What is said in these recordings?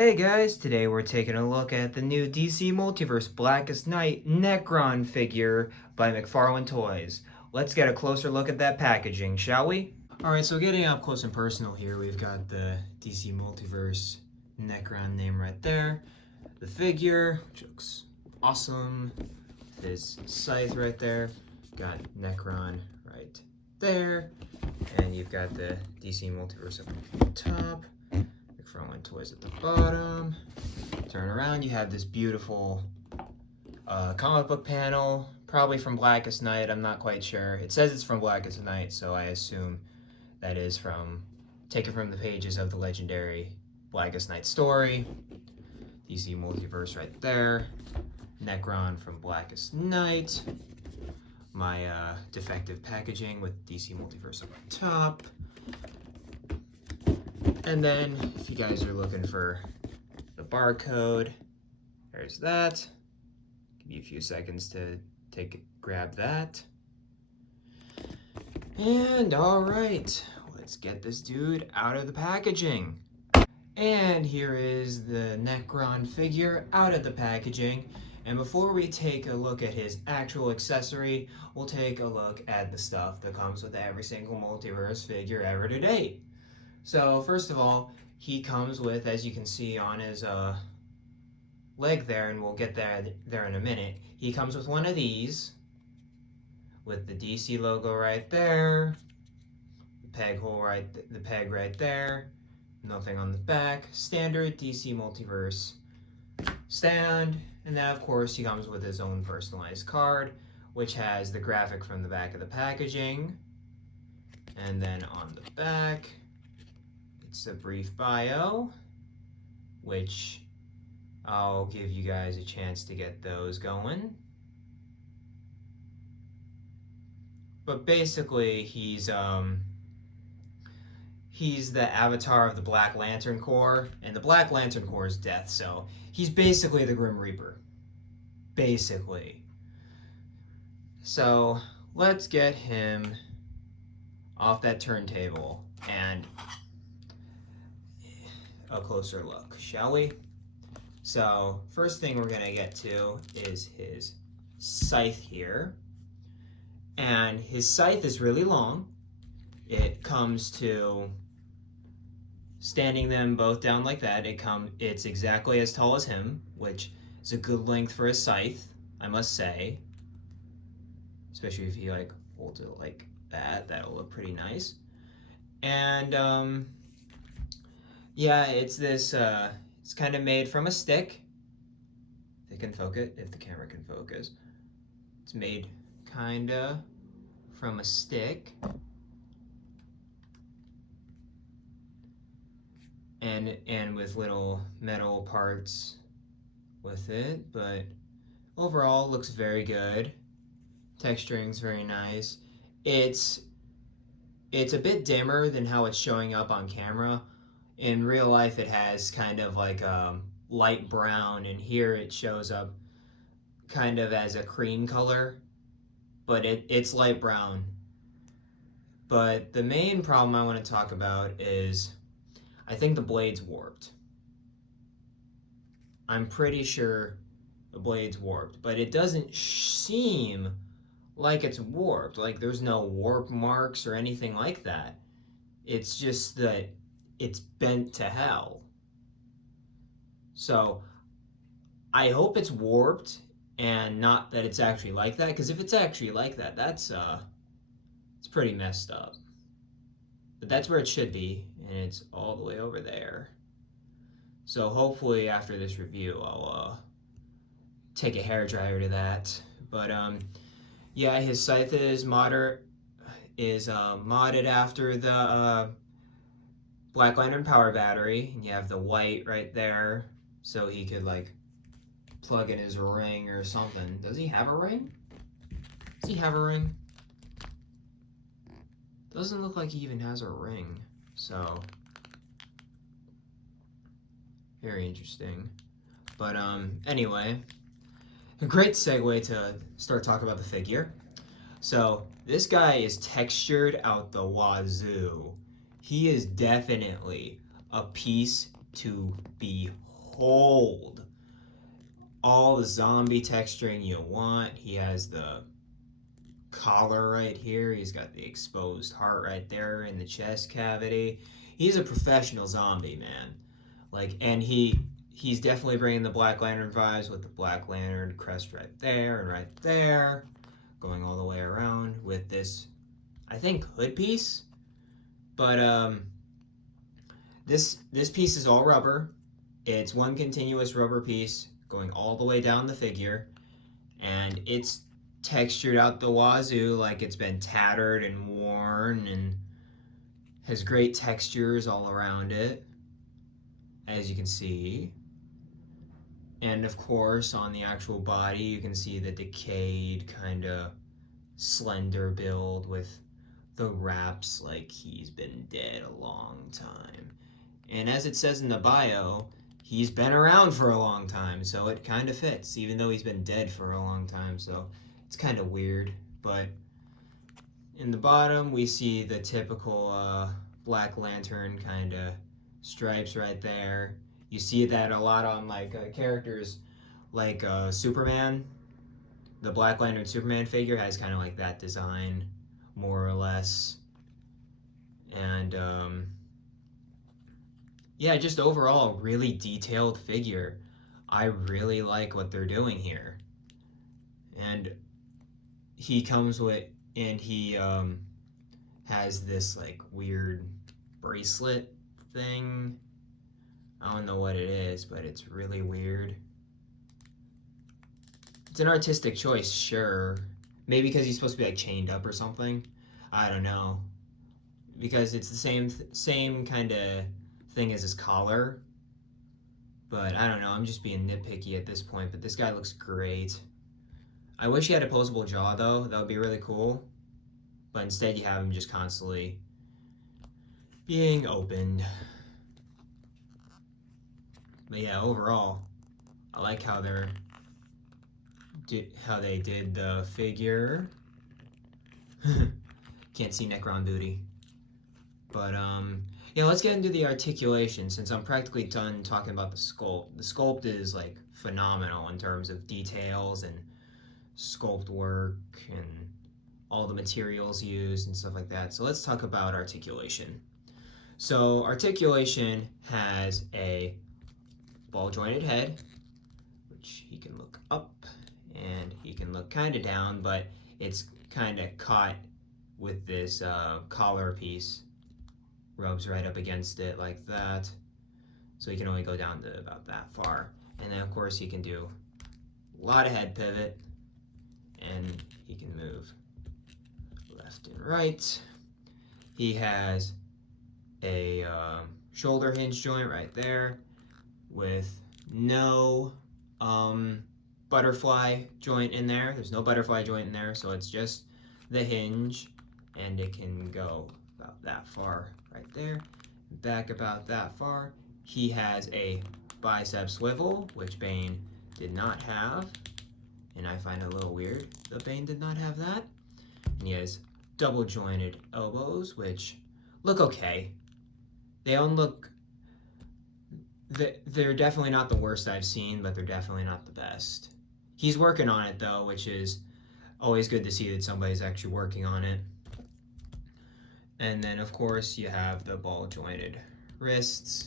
Hey guys, today we're taking a look at the new DC Multiverse Blackest Night Nekron figure by McFarlane Toys. Let's get a closer look at that packaging, shall we? Alright, so getting up close and personal here, we've got the DC Multiverse Nekron name right there. The figure, which looks awesome. This Scythe right there. Got Nekron right there. And you've got the DC Multiverse up on the top. McFarlane Toys at the bottom. Turn around, you have this beautiful comic book panel, probably from Blackest Night, I'm not quite sure. It says it's from Blackest Night, so I assume that is taken from the pages of the legendary Blackest Night story. DC Multiverse right there. Nekron from Blackest Night. My defective packaging with DC Multiverse up on top. And then, if you guys are looking for the barcode, there's that. Give you a few seconds to grab that. And alright, let's get this dude out of the packaging. And here is the Nekron figure out of the packaging. And before we take a look at his actual accessory, we'll take a look at the stuff that comes with every single Multiverse figure ever to date. So first of all, he comes with, as you can see on his leg there, and we'll get there in a minute, he comes with one of these, with the DC logo right there, the peg right there, nothing on the back, standard DC Multiverse stand, and then of course he comes with his own personalized card, which has the graphic from the back of the packaging, and then on the back, it's a brief bio, which I'll give you guys a chance to get those going. But basically, he's the avatar of the Black Lantern Corps, and the Black Lantern Corps is death, so he's basically the Grim Reaper. Basically. So let's get him off that turntable and a closer look, shall we? So first thing we're gonna get to is his Scythe here. And his Scythe is really long. It comes to standing them both down like that. It's exactly as tall as him, which is a good length for a Scythe, I must say. Especially if he holds it like that, that'll look pretty nice. And yeah, it's this, it's kind of made from a stick. If it can focus, if the camera can focus. It's made kind of from a stick. And with little metal parts with it, but overall looks very good. Texturing's very nice. It's a bit dimmer than how it's showing up on camera. In real life, it has kind of like a light brown, and here it shows up kind of as a cream color, but it's light brown. But the main problem I want to talk about is I think the blade's warped. I'm pretty sure the blade's warped, but it doesn't seem like it's warped. Like there's no warp marks or anything like that. It's just that it's bent to hell. So I hope it's warped and not that it's actually like that, because if it's actually like that, that's it's pretty messed up. But that's where it should be, and it's all the way over there. So hopefully after this review, I'll take a hairdryer to that. But yeah, his Scythe is modded after the Black Lantern power battery, and you have the white right there, so he could plug in his ring or something. Does he have a ring? Does he have a ring? Doesn't look like he even has a ring, so very interesting. But anyway, a great segue to start talking about the figure. So this guy is textured out the wazoo. He is definitely a piece to behold. cold. All the zombie texturing you want. He has the collar right here. He's got the exposed heart right there in the chest cavity. He's a professional zombie, man. Like, and he's definitely bringing the Black Lantern vibes with the Black Lantern crest right there and right there, going all the way around with this, I think, hood piece. But this piece is all rubber. It's one continuous rubber piece going all the way down the figure, and it's textured out the wazoo, like it's been tattered and worn and has great textures all around it, as you can see. And of course, on the actual body, you can see the decayed kind of slender build with the wraps like he's been dead a long time. And as it says in the bio, he's been around for a long time, so it kind of fits, even though he's been dead for a long time, so it's kind of weird. But in the bottom, we see the typical Black Lantern kind of stripes right there. You see that a lot on like characters like Superman. The Black Lantern Superman figure has kind of like that design, more or less. And yeah, just overall, a really detailed figure. I really like what they're doing here. And he comes with, and he has this like weird bracelet thing. I don't know what it is, but it's really weird. It's an artistic choice, sure. Maybe because he's supposed to be like chained up or something. I don't know. Because it's the same kind of thing as his collar. But I don't know, I'm just being nitpicky at this point, but this guy looks great. I wish he had a posable jaw though, that would be really cool. But instead you have him just constantly being opened. But yeah, overall, I like how they did the figure. Can't see Nekron booty. But yeah, let's get into the articulation since I'm practically done talking about the sculpt. The sculpt is like phenomenal in terms of details and sculpt work and all the materials used and stuff like that. So let's talk about articulation. So articulation has a ball jointed head, which he can look up and he can look kind of down, but it's kind of caught with this collar piece, rubs right up against it like that, so he can only go down to about that far. And then of course he can do a lot of head pivot, and he can move left and right. He has a shoulder hinge joint right there with no butterfly joint in there. There's no butterfly joint in there, so it's just the hinge, and it can go about that far right there, back about that far. He has a bicep swivel, which Bane did not have, and I find it a little weird that Bane did not have that. And he has double jointed elbows, which look okay. They don't look, they're definitely not the worst I've seen, but they're definitely not the best. He's working on it though, which is always good to see that somebody's actually working on it. And then of course you have the ball jointed wrists.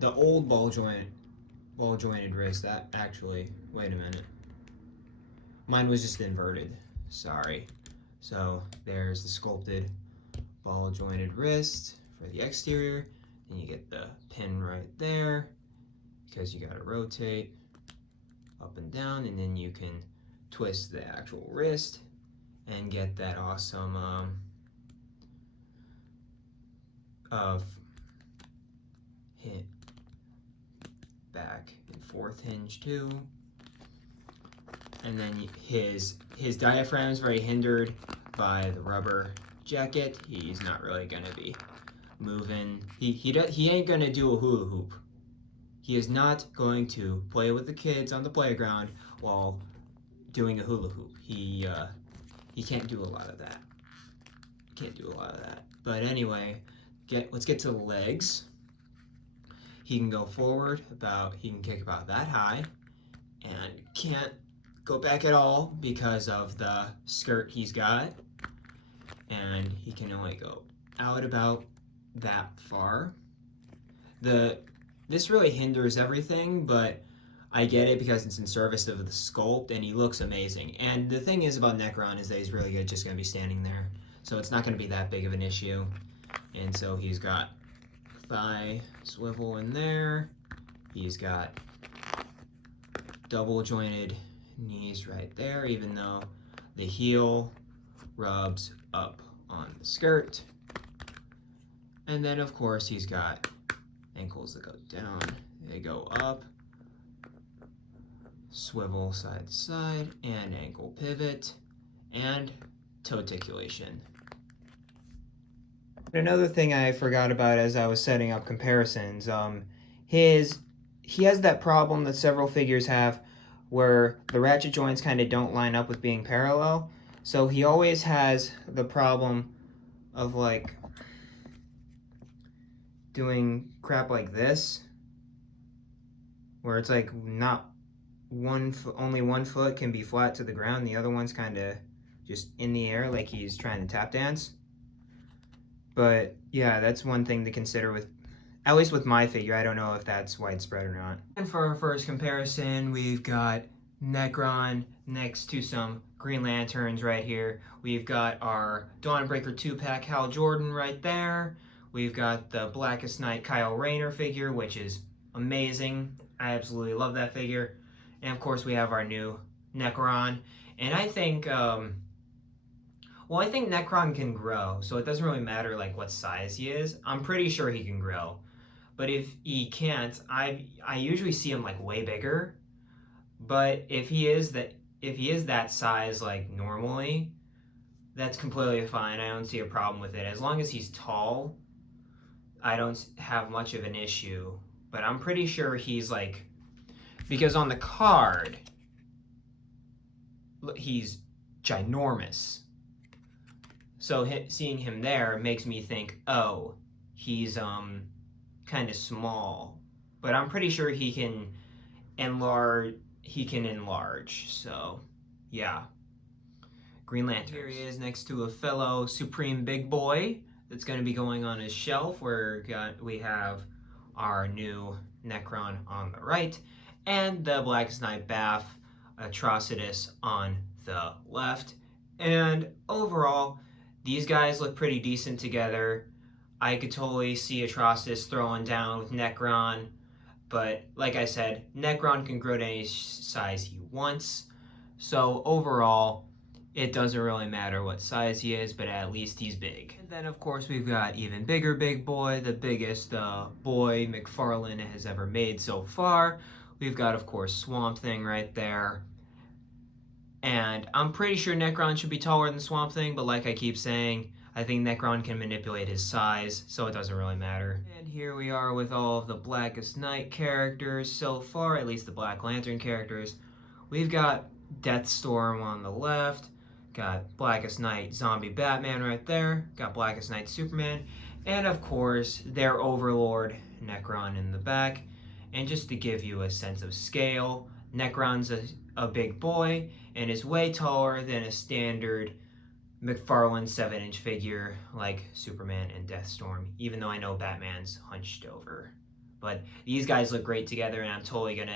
The old ball jointed wrist, that actually, wait a minute. Mine was just inverted, sorry. So there's the sculpted ball jointed wrist for the exterior. Then you get the pin right there because you gotta rotate up and down, and then you can twist the actual wrist and get that awesome hit back and forth hinge too. And then his diaphragm is very hindered by the rubber jacket. He's not really gonna be moving. He ain't gonna do a hula hoop. He is not going to play with the kids on the playground while doing a hula hoop. He can't do a lot of that. But anyway, let's get to the legs. He can go forward he can kick about that high, and can't go back at all because of the skirt he's got. And he can only go out about that far. This really hinders everything, but I get it because it's in service of the sculpt, and he looks amazing. And the thing is about Nekron is that he's really good just going to be standing there. So it's not going to be that big of an issue. And so he's got thigh swivel in there. He's got double jointed knees right there, even though the heel rubs up on the skirt. And then, of course, he's got ankles that go down, they go up, swivel side to side, and ankle pivot, and toe articulation. Another thing I forgot about as I was setting up comparisons, he has that problem that several figures have where the ratchet joints kind of don't line up with being parallel. So he always has the problem of like doing crap like this, where it's like not only one foot can be flat to the ground, the other one's kind of just in the air like he's trying to tap dance. But yeah, that's one thing to consider with, at least with my figure. I don't know if that's widespread or not. And for our first comparison, we've got Nekron next to some Green Lanterns right here. We've got our Dawnbreaker 2-pack Hal Jordan right there. We've got the Blackest Night Kyle Rayner figure, which is amazing. I absolutely love that figure. And of course, we have our new Nekron. And I think, I think Nekron can grow, so it doesn't really matter like what size he is. I'm pretty sure he can grow. But if he can't, I usually see him like way bigger. But if he is that size like normally, that's completely fine. I don't see a problem with it. As long as he's tall, I don't have much of an issue. But I'm pretty sure he's like, because on the card, he's ginormous. So seeing him there makes me think, oh, he's kind of small. But I'm pretty sure he can enlarge. So yeah. Green Lantern. Here he is next to a fellow Supreme Big Boy that's going to be going on his shelf, where we have our new Nekron on the right and the Blackest Night Bath Atrocitus on the left. And overall, these guys look pretty decent together. I could totally see Atrocitus throwing down with Nekron, but like I said, Nekron can grow to any size he wants. So overall, it doesn't really matter what size he is, but at least he's big. And then of course we've got even bigger Big Boy, the biggest boy McFarlane has ever made so far. We've got of course Swamp Thing right there. And I'm pretty sure Nekron should be taller than Swamp Thing, but like I keep saying, I think Nekron can manipulate his size, so it doesn't really matter. And here we are with all of the Blackest Night characters so far, at least the Black Lantern characters. We've got Deathstorm on the left, got Blackest Night Zombie Batman right there, got Blackest Night Superman, and of course their Overlord Nekron in the back. And just to give you a sense of scale, Nekron's a big boy and is way taller than a standard McFarlane 7-inch figure like Superman and Deathstorm, even though I know Batman's hunched over. But these guys look great together, and I'm totally gonna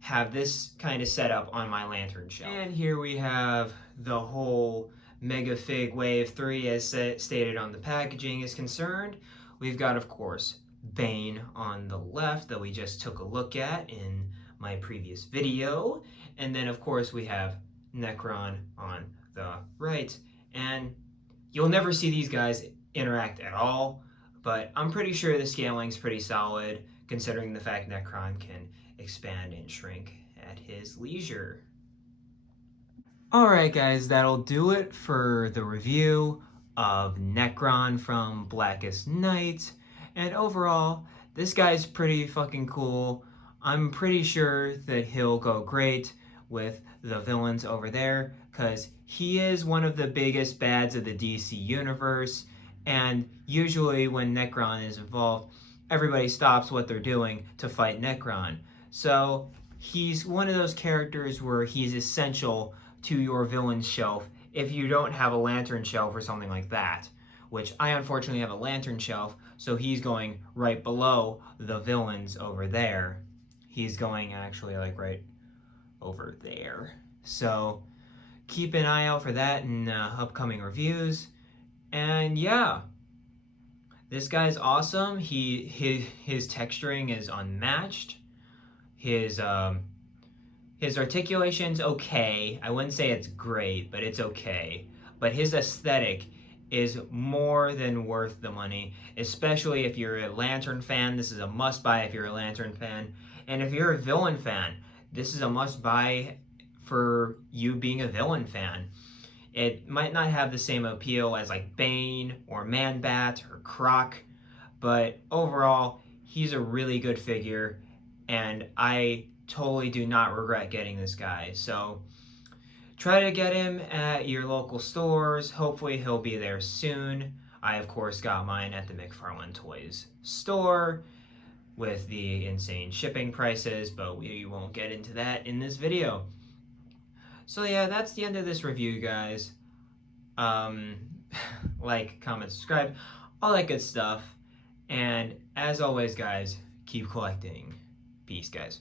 have this kind of setup on my lantern shelf. And here we have the whole Mega Fig Wave 3 as stated on the packaging is concerned. We've got, of course, Bane on the left that we just took a look at in my previous video. And then, of course, we have Nekron on the right. And you'll never see these guys interact at all, but I'm pretty sure the scaling's pretty solid, considering the fact Nekron can expand and shrink at his leisure. Alright guys, that'll do it for the review of Nekron from Blackest Night. And overall, this guy's pretty fucking cool. I'm pretty sure that he'll go great with the villains over there, because he is one of the biggest bads of the DC universe, and usually when Nekron is involved, everybody stops what they're doing to fight Nekron. So he's one of those characters where he's essential to your villain shelf if you don't have a lantern shelf or something like that, which I unfortunately have a lantern shelf, so he's going right below the villains over there. He's going actually like right over there. So keep an eye out for that in upcoming reviews. And yeah, this guy's awesome. His texturing is unmatched. His articulation's okay. I wouldn't say it's great, but it's okay. But his aesthetic is more than worth the money, especially if you're a Lantern fan. This is a must-buy if you're a Lantern fan. And if you're a villain fan, this is a must-buy for you being a villain fan. It might not have the same appeal as like Bane or Man-Bat or Croc, but overall, he's a really good figure, and I totally do not regret getting this guy. So try to get him at your local stores. Hopefully he'll be there soon. I of course got mine at the McFarlane Toys store with the insane shipping prices, but we won't get into that in this video. So yeah, that's the end of this review, guys. Like, comment, subscribe, all that good stuff. And as always, guys, keep collecting. Peace, guys.